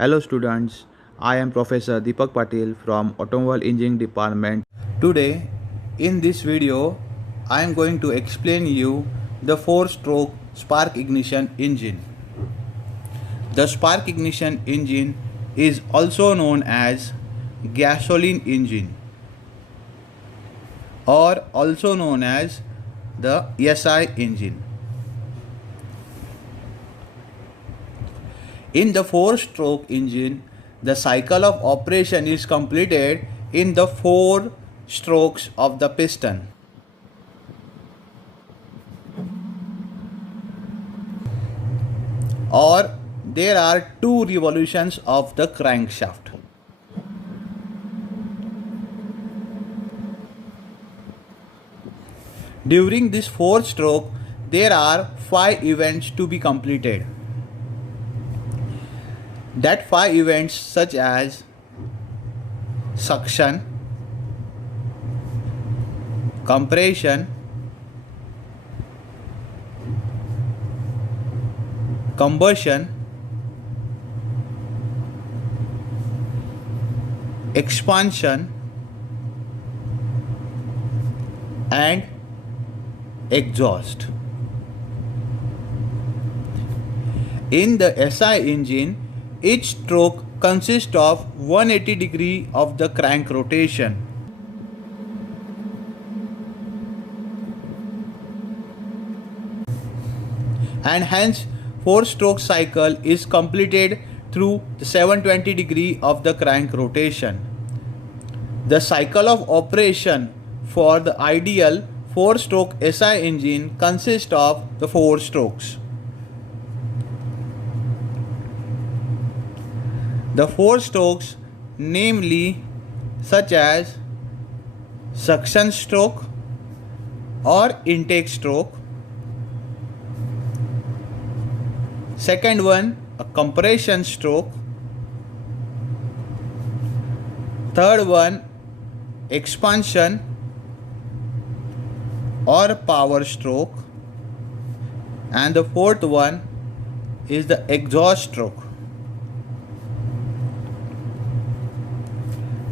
Hello students, I am Professor Deepak Patil from Automobile Engineering Department. Today in this video I am going to explain you the 4-stroke spark ignition engine. The spark ignition engine is also known as gasoline engine or also known as the SI engine. In the 4-stroke engine, the cycle of operation is completed in the 4 strokes of the piston. Or there are 2 revolutions of the crankshaft. During this 4th stroke, there are 5 events to be completed. That 5 events such as suction, compression, combustion, expansion and exhaust. In the SI engine, each stroke consists of 180 degree of the crank rotation. And hence 4-stroke cycle is completed through the 720 degree of the crank rotation. The cycle of operation for the ideal 4-stroke SI engine consists of the 4 strokes. The 4 strokes, namely such as suction stroke or intake stroke. Second one, a compression stroke. Third one, expansion or power stroke. And the fourth one is the exhaust stroke.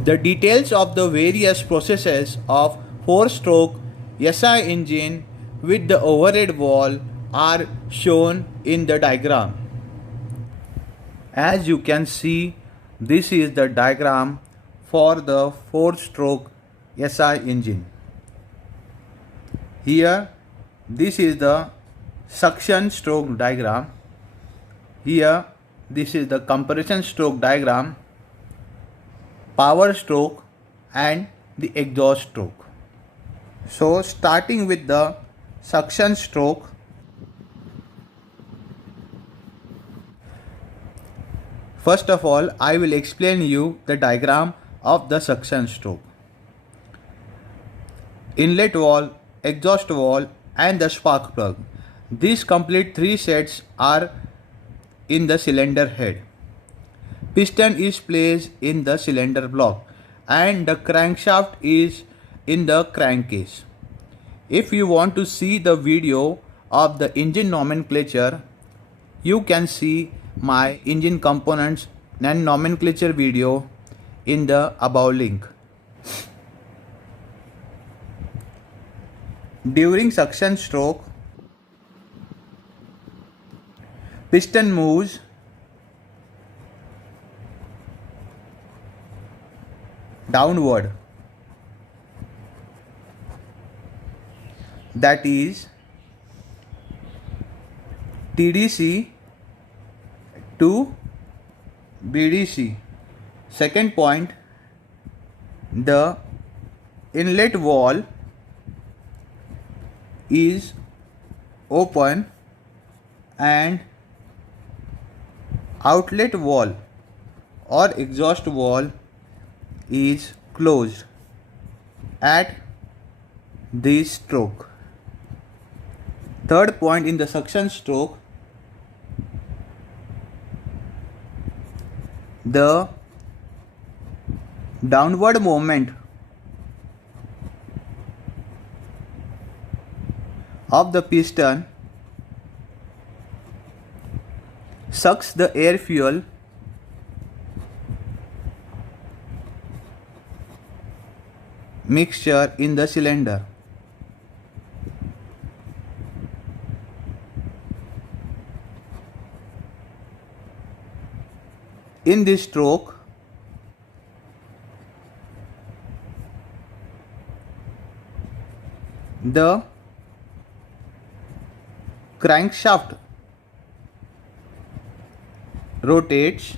The details of the various processes of 4-stroke SI engine with the overhead valve are shown in the diagram. As you can see, this is the diagram for the 4-stroke SI engine. Here, this is the suction stroke diagram. Here, this is the compression stroke diagram, power stroke and the exhaust stroke. So starting with the suction stroke, first of all I will explain you the diagram of the suction stroke. Inlet valve, exhaust valve and the spark plug. These complete 3 sets are in the cylinder head. Piston is placed in the cylinder block and the crankshaft is in the crankcase. If you want to see the video of the engine nomenclature, you can see my engine components and nomenclature video in the above link. During suction stroke, piston moves downward, that is TDC to BDC. Second point, the inlet valve is open and outlet valve or exhaust valve is closed at this stroke. Third point, in the suction stroke, the downward movement of the piston sucks the air fuel mixture in the cylinder. In this stroke, the crankshaft rotates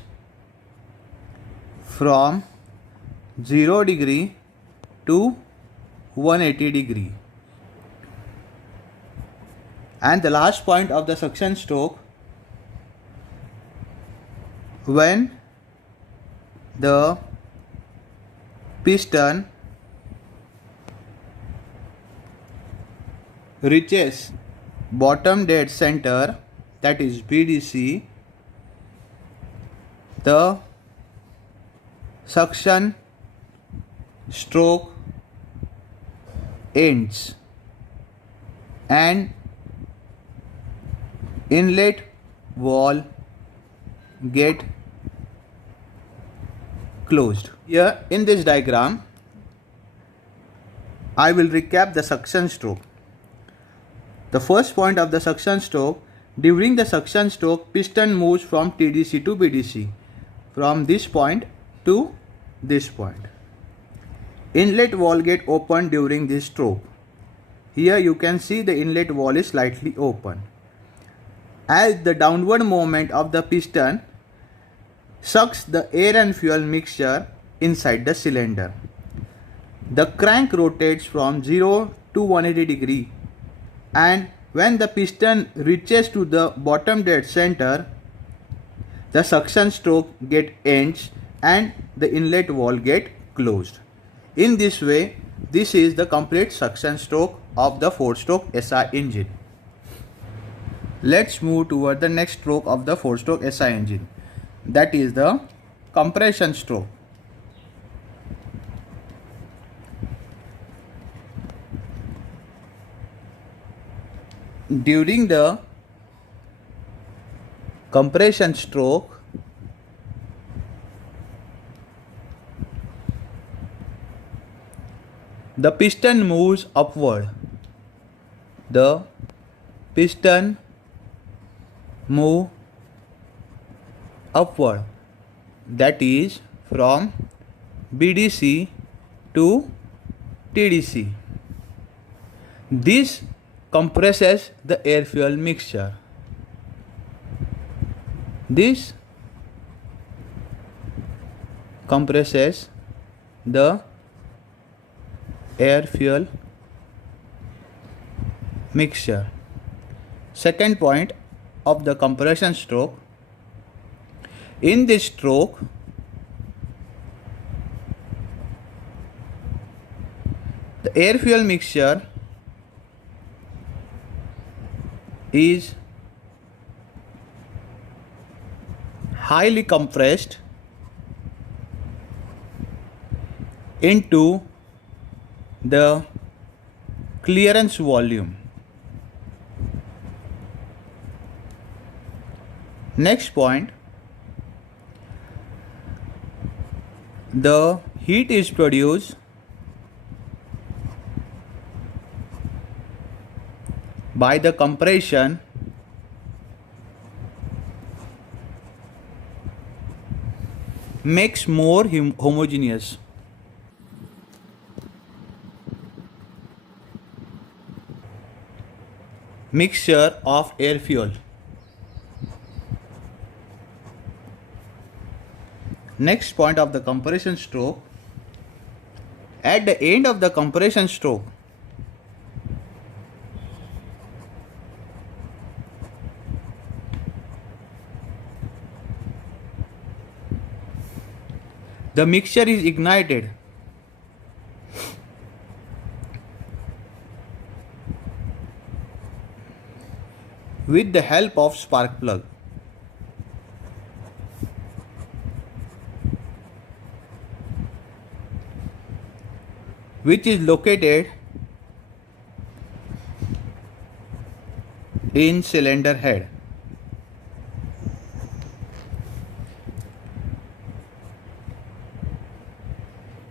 from 0 degree to 180 degree. And the last point of the suction stroke, when the piston reaches bottom dead center, that is BDC, the suction stroke ends and inlet valve get closed. Here in this diagram, I will recap the suction stroke. The first point of the suction stroke, during the suction stroke, piston moves from TDC to BDC, from this point to this point. Inlet valve get opened during this stroke. Here you can see the inlet valve is slightly open. As the downward movement of the piston sucks the air and fuel mixture inside the cylinder, the crank rotates from 0 to 180 degree, and when the piston reaches to the bottom dead center, the suction stroke get ends and the inlet valve get closed. In this way, this is the complete suction stroke of the 4-stroke SI engine. Let's move toward the next stroke of the 4-stroke SI engine, that is the compression stroke. During the compression stroke, the piston moves upward. The piston move upward, that is from BDC to TDC. This compresses the air fuel mixture. This compresses the air fuel mixture. Second point of the compression stroke, in this stroke the air fuel mixture is highly compressed into the clearance volume. Next point, the heat is produced by the compression makes more homogeneous. Mixture of air fuel. Next point of the compression stroke, at the end of the compression stroke, the mixture is ignited. With the help of spark plug. Which is located in cylinder head.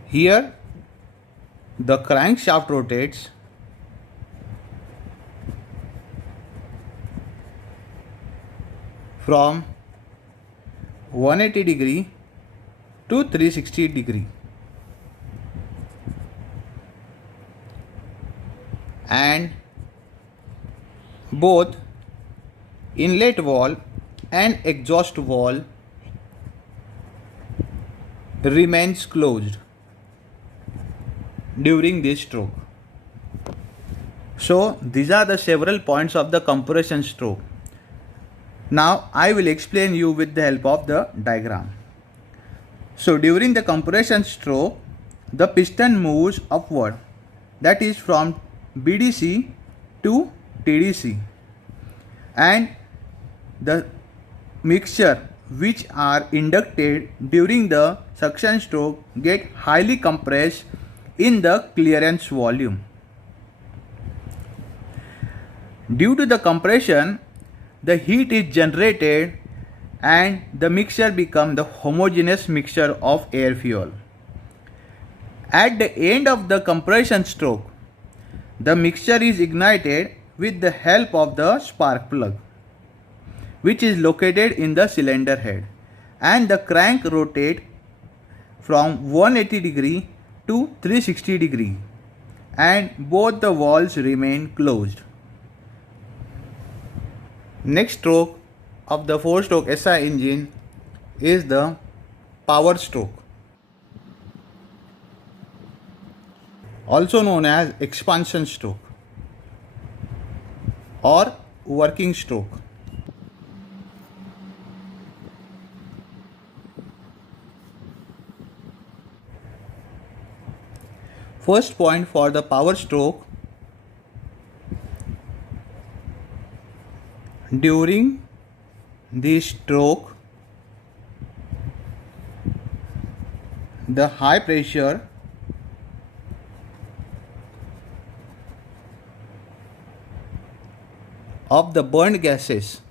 Here The crankshaft rotates from 180 degree to 360 degree, and both inlet valve and exhaust valve remains closed during this stroke. So these are the several points of the compression stroke. Now I will explain you with the help of the diagram. So during the compression stroke, the piston moves upward, that is from BDC to TDC, and the mixture which are inducted during the suction stroke get highly compressed in the clearance volume. Due to the compression, the heat is generated and the mixture becomes the homogeneous mixture of air fuel. At the end of the compression stroke, the mixture is ignited with the help of the spark plug, which is located in the cylinder head, and the crank rotates from 180 degree to 360 degree, and both the valves remain closed. Next stroke of the 4-stroke SI engine is the power stroke, also known as expansion stroke or working stroke. First point for the power stroke: during this stroke, the high pressure of the burned gases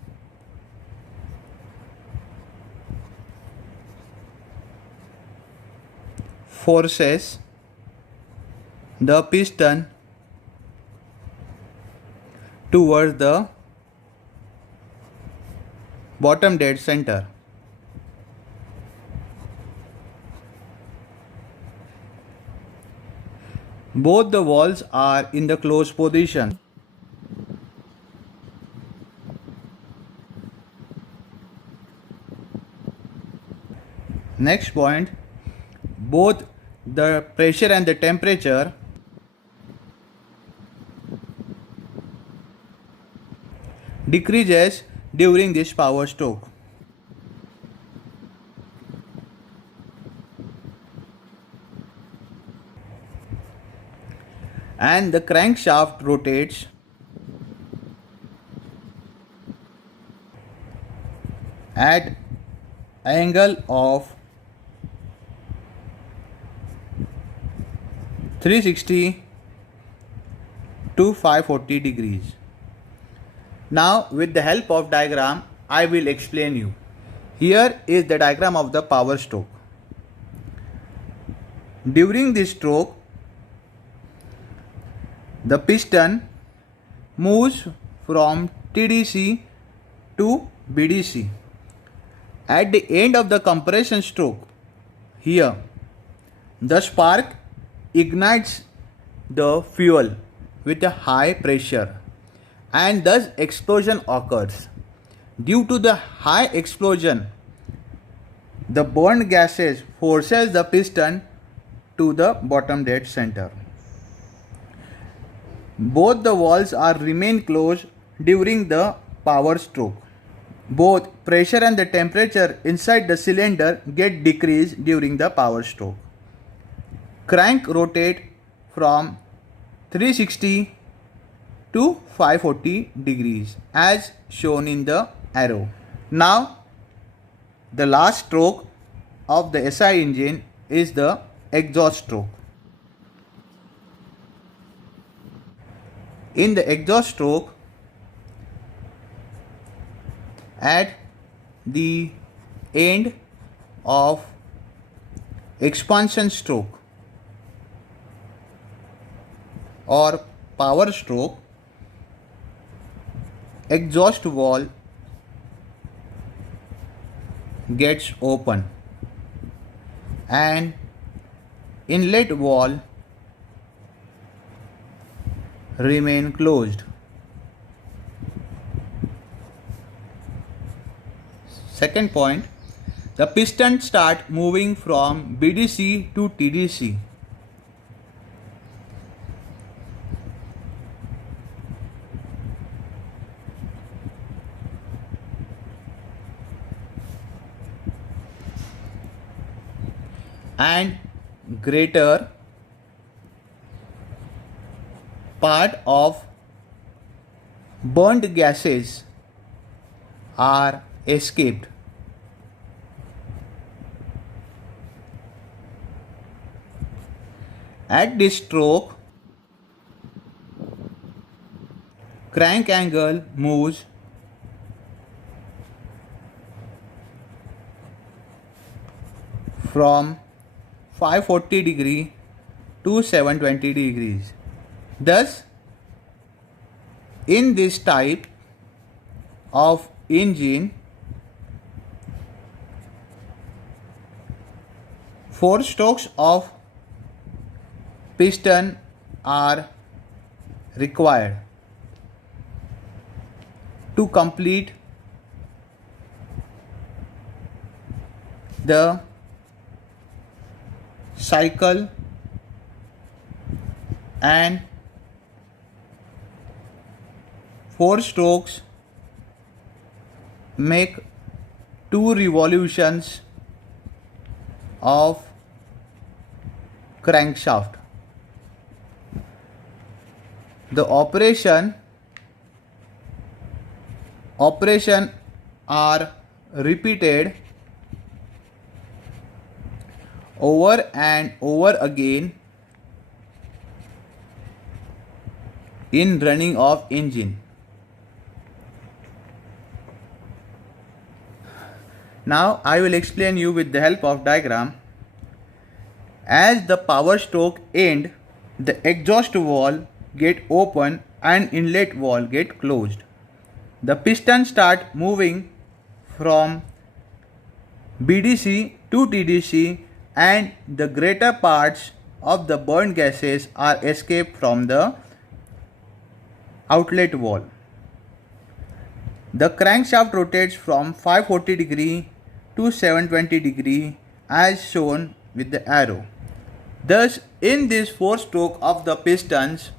forces the piston towards the bottom dead center. Both the valves are in the closed position. Next point, both the pressure and the temperature decreases during this power stroke. And the crankshaft rotates at angle of 360 to 540 degrees. Now with the help of diagram, I will explain you. Here is the diagram of the power stroke. During this stroke, the piston moves from TDC to BDC. At the end of the compression stroke, here the spark ignites the fuel with a high pressure, and thus explosion occurs. Due to the high explosion, the burned gases forces the piston to the bottom dead center. Both the valves are remain closed during the power stroke. Both pressure and the temperature inside the cylinder get decreased during the power stroke. Crank rotate from 360 to 540 degrees as shown in the arrow. Now the last stroke of the SI engine is the exhaust stroke. In the exhaust stroke, at the end of expansion stroke, or power stroke, exhaust valve gets open and inlet valve remain closed. Second point, the piston start moving from BDC to TDC. And greater part of burnt gases are escaped. At this stroke, crank angle moves from 540 degree to 720 degrees. Thus, in this type of engine, 4 strokes of piston are required to complete the cycle and 4 strokes make 2 revolutions of crankshaft. The operation are repeated over and over again in running of engine. Now I will explain you with the help of diagram. As the power stroke end, the exhaust valve get open and inlet valve get closed. The piston start moving from BDC to TDC and the greater parts of the burnt gases are escaped from the outlet valve. The crankshaft rotates from 540 degree to 720 degree as shown with the arrow. Thus, in this 4 stroke of the pistons,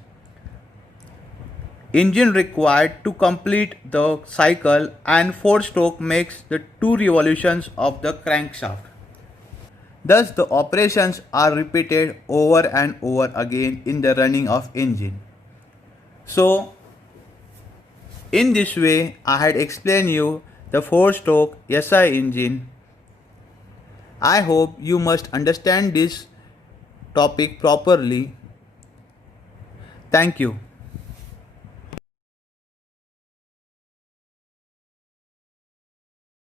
engine required to complete the cycle and 4 stroke makes the 2 revolutions of the crankshaft. Thus, the operations are repeated over and over again in the running of engine. So, in this way, I had explained you the 4 stroke SI engine. I hope you must understand this topic properly. Thank you.